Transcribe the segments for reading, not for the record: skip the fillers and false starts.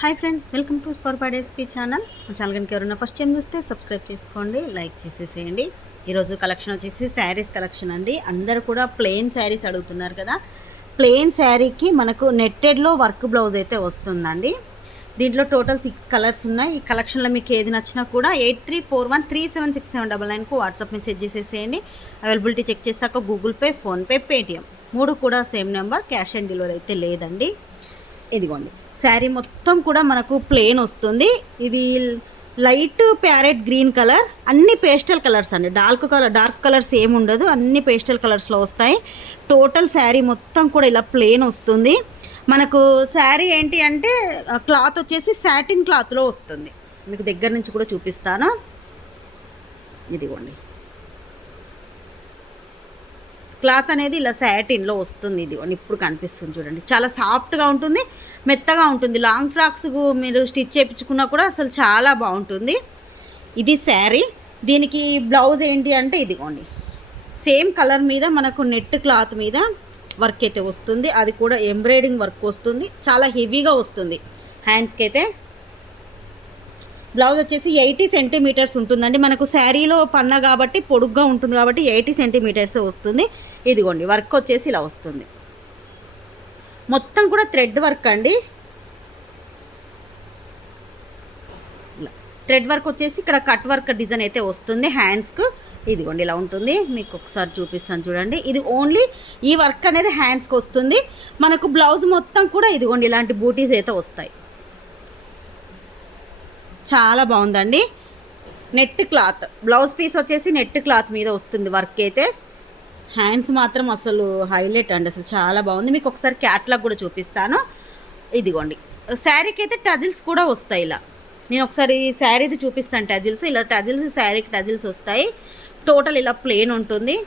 Hi friends, welcome to స్వర్పా డేస్పీ channel. మా ఛానల్ కనుక ఎవరైనా ఫస్ట్ టైం చూస్తే సబ్స్క్రైబ్ చేసుకోండి, లైక్ చేసేసేయండి. ఈరోజు కలెక్షన్ వచ్చేసి శారీస్ కలెక్షన్ అండి. అందరూ కూడా ప్లెయిన్ శారీస్ అడుగుతున్నారు కదా. ప్లెయిన్ శారీకి మనకు నెట్టెడ్లో వర్క్ బ్లౌజ్ అయితే వస్తుందండి. దీంట్లో టోటల్ 6 కలర్స్ ఉన్నాయి. ఈ కలెక్షన్లో మీకు ఏది నచ్చినా కూడా 8341376799కు వాట్సాప్ మెసేజ్ చేసేసేయండి. అవైలబిలిటీ చెక్ చేశాక గూగుల్ పే, ఫోన్పే, పేటిఎం 3 కూడా same number. Cash on delivery అయితే లేదండి. ఇదిగోండి, శారీ మొత్తం కూడా మనకు ప్లెయిన్ వస్తుంది. ఇది లైట్ ప్యారెట్ గ్రీన్ కలర్, అన్ని పేస్టల్ కలర్స్ అండి. డార్క్ కలర్స్ ఏమి ఉండదు, అన్ని పేస్టల్ కలర్స్లో వస్తాయి. టోటల్ శారీ మొత్తం కూడా ఇలా ప్లెయిన్ వస్తుంది. మనకు శారీ ఏంటి అంటే క్లాత్ వచ్చేసి సాటిన్ క్లాత్లో వస్తుంది. మీకు దగ్గర నుంచి కూడా చూపిస్తాను. ఇదిగోండి, క్లాత్ అనేది ఇలా సాటిన్లో వస్తుంది. ఇది ఇప్పుడు కనిపిస్తుంది చూడండి, చాలా సాఫ్ట్గా ఉంటుంది, మెత్తగా ఉంటుంది. లాంగ్ ఫ్రాక్స్ మీరు స్టిచ్ చేయించుకున్నా కూడా అసలు చాలా బాగుంటుంది. ఇది శారీ. దీనికి బ్లౌజ్ ఏంటి అంటే ఇదిగోండి, సేమ్ కలర్ మీద మనకు నెట్ క్లాత్ మీద వర్క్ అయితే వస్తుంది. అది కూడా ఎంబ్రాయిడింగ్ వర్క్ వస్తుంది, చాలా హెవీగా వస్తుంది. హ్యాండ్స్కి అయితే బ్లౌజ్ వచ్చేసి 80 సెంటీమీటర్స్ ఉంటుందండి. మనకు శారీలో పన్న కాబట్టి పొడుగ్గా ఉంటుంది కాబట్టి 80 సెంటీమీటర్స్ వస్తుంది. ఇదిగోండి, వర్క్ వచ్చేసి ఇలా వస్తుంది. మొత్తం కూడా థ్రెడ్ వర్క్ అండి. థ్రెడ్ వర్క్ వచ్చేసి ఇక్కడ కట్ వర్క్ డిజైన్ అయితే వస్తుంది హ్యాండ్స్కు. ఇదిగోండి, ఇలా ఉంటుంది. మీకు ఒకసారి చూపిస్తాను చూడండి. ఇది ఓన్లీ ఈ వర్క్ అనేది హ్యాండ్స్కి వస్తుంది. మనకు బ్లౌజ్ మొత్తం కూడా ఇదిగోండి ఇలాంటి బూటీస్ అయితే వస్తాయి. చాలా బాగుందండి. నెట్ క్లాత్ బ్లౌజ్ పీస్ వచ్చేసి నెట్ క్లాత్ మీద వస్తుంది వర్క్ అయితే. హ్యాండ్స్ మాత్రం అసలు హైలైట్ అండి, అసలు చాలా బాగుంది. మీకు ఒకసారి క్యాట్లాగ్ కూడా చూపిస్తాను. ఇదిగోండి, శారీకి అయితే టజిల్స్ కూడా వస్తాయి. ఇలా నేను ఒకసారి శారీది చూపిస్తాను. టజిల్స్ ఇలా టజిల్స్, శారీకి టజిల్స్ వస్తాయి. టోటల్ ఇలా ప్లెయిన్ ఉంటుంది.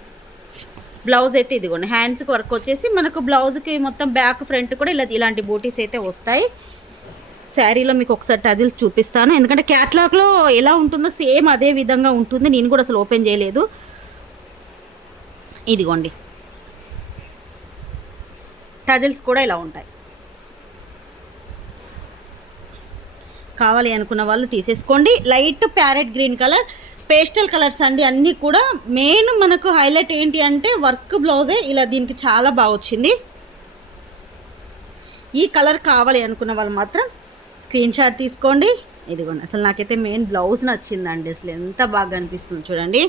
బ్లౌజ్ అయితే ఇదిగోండి, హ్యాండ్స్కి వర్క్ వచ్చేసి మనకు బ్లౌజ్కి మొత్తం బ్యాక్ ఫ్రంట్ కూడా ఇలాంటి బూటీస్ అయితే వస్తాయి. శారీలో మీకు ఒకసారి టజిల్స్ చూపిస్తాను, ఎందుకంటే క్యాట్లాగ్లో ఎలా ఉంటుందో సేమ్ అదే విధంగా ఉంటుంది. నేను కూడా అసలు ఓపెన్ చేయలేదు. ఇదిగోండి, టజిల్స్ కూడా ఇలా ఉంటాయి. కావాలి అనుకున్న వాళ్ళు తీసేసుకోండి. Light parrot green colour, pastel colours అండి అన్నీ కూడా. మెయిన్ మనకు హైలైట్ ఏంటి అంటే వర్క్ బ్లౌజే ఇలా దీనికి చాలా బాగా వచ్చింది. ఈ కలర్ కావాలి అనుకున్న వాళ్ళు మాత్రం స్క్రీన్ షాట్ తీసుకోండి. ఇదిగోండి, అసలు నాకైతే మెయిన్ బ్లౌజ్ నచ్చిందండి. అసలు ఎంత బాగా అనిపిస్తుంది చూడండి.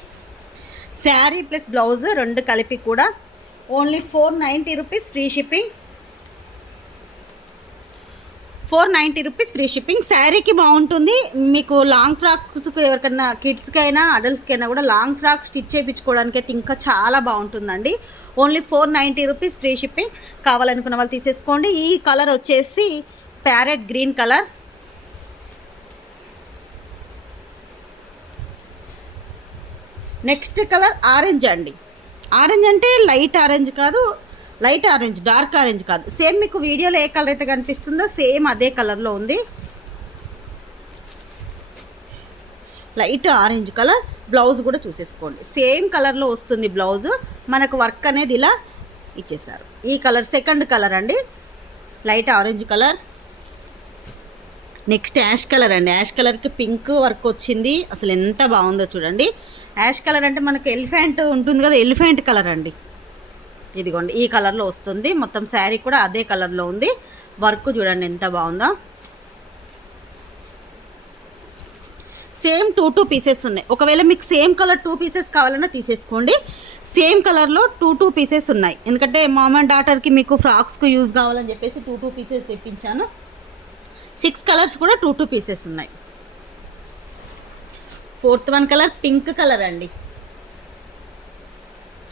శారీ ప్లస్ బ్లౌజ్ రెండు కలిపి కూడా only 490 rupees free shipping. 490 rupees free shipping. శారీకి బాగుంటుంది. మీకు లాంగ్ ఫ్రాక్స్కి ఎవరికైనా కిడ్స్కైనా అడల్ట్స్కైనా కూడా లాంగ్ ఫ్రాక్ స్టిచ్ చేయించుకోవడానికి అయితే ఇంకా చాలా బాగుంటుందండి. Only 490 rupees free shipping. కావాలనుకున్న వాళ్ళు తీసేసుకోండి. ఈ కలర్ వచ్చేసి parrot green colour. Next colour orange అండి. ఆరెంజ్ అంటే లైట్ ఆరెంజ్ కాదు, లైట్ ఆరెంజ్, డార్క్ ఆరెంజ్ కాదు. సేమ్ మీకు వీడియోలో ఏ కలర్ అయితే కనిపిస్తుందో సేమ్ అదే కలర్లో ఉంది. Light orange colour. బ్లౌజ్ కూడా చూసేసుకోండి, సేమ్ కలర్లో వస్తుంది బ్లౌజ్. మనకు వర్క్ అనేది ఇలా ఇచ్చేసారు. ఈ కలర్ సెకండ్ కలర్ అండి, light orange colour. Next ash colour అండి. యాష్ కలర్కి పింక్ వర్క్ వచ్చింది. అసలు ఎంత బాగుందో చూడండి. యాష్ కలర్ అంటే మనకు ఎలిఫెంట్ ఉంటుంది కదా, ఎలిఫెంట్ కలర్ అండి. ఇదిగోండి, ఈ కలర్లో వస్తుంది. మొత్తం శారీ కూడా అదే కలర్లో ఉంది. వర్క్ చూడండి ఎంత బాగుందో. సేమ్ 2 పీసెస్ ఉన్నాయి. ఒకవేళ మీకు సేమ్ కలర్ 2 పీసెస్ కావాలన్నా తీసేసుకోండి. సేమ్ కలర్లో 2 పీసెస్ ఉన్నాయి. ఎందుకంటే మామ్ అండ్ డాటర్కి మీకు ఫ్రాక్స్కు యూజ్ కావాలని చెప్పేసి 2 పీసెస్ తెప్పించాను. 6 కలర్స్ కూడా 2 పీసెస్ ఉన్నాయి. Fourth one colour pink colour అండి,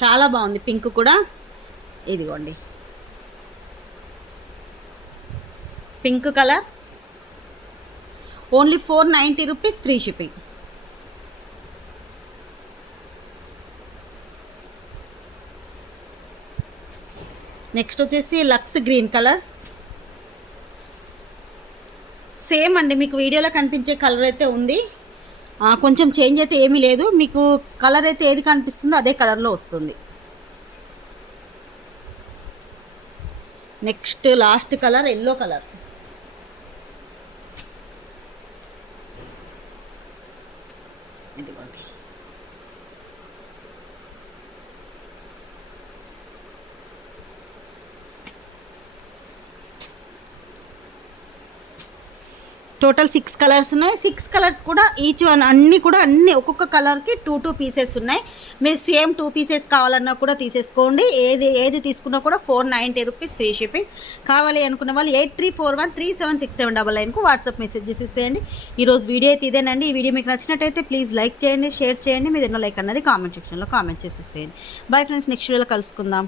చాలా బాగుంది పింక్ కూడా. ఇదిగోండి, pink colour. Only 490 rupees free shipping. Next వచ్చేసి లక్స్ గ్రీన్ కలర్. సేమ్ అండి, మీకు వీడియోలో కనిపించే కలర్ అయితే ఉంది. కొంచెం చేంజ్ అయితే ఏమీ లేదు. మీకు కలర్ అయితే ఏది కనిపిస్తుందో అదే కలర్లో వస్తుంది. Next last colour yellow colour. ఇదిగోండి. టోటల్ 6 కలర్స్ ఉన్నాయి. 6 కలర్స్ కూడా ఈచ్ వన్ అన్నీ ఒక్కొక్క కలర్కి 2 పీసెస్ ఉన్నాయి. మీరు సేమ్ 2 పీసెస్ కావాలన్నా కూడా తీసేసుకోండి. ఏది తీసుకున్నా కూడా 490 రూపీస్ ఫ్రీ షిప్పింగ్. కావాలి అనుకున్న వాళ్ళు 8341376799కు వాట్సాప్ మెసేజ్ చేసేసేయండి. ఈరోజు వీడియో అయితే ఇదేనండి. ఈ వీడియో మీకు నచ్చినట్టయితే ప్లీజ్ లైక్ చేయండి, షేర్ చేయండి. మీద లైక్ అన్నది కామెంట్ సెక్షన్లో కామెంట్ చేసేసేయండి. బై ఫ్రెండ్స్, నెక్స్ట్ వీడియోలో కలుసుకుందాం.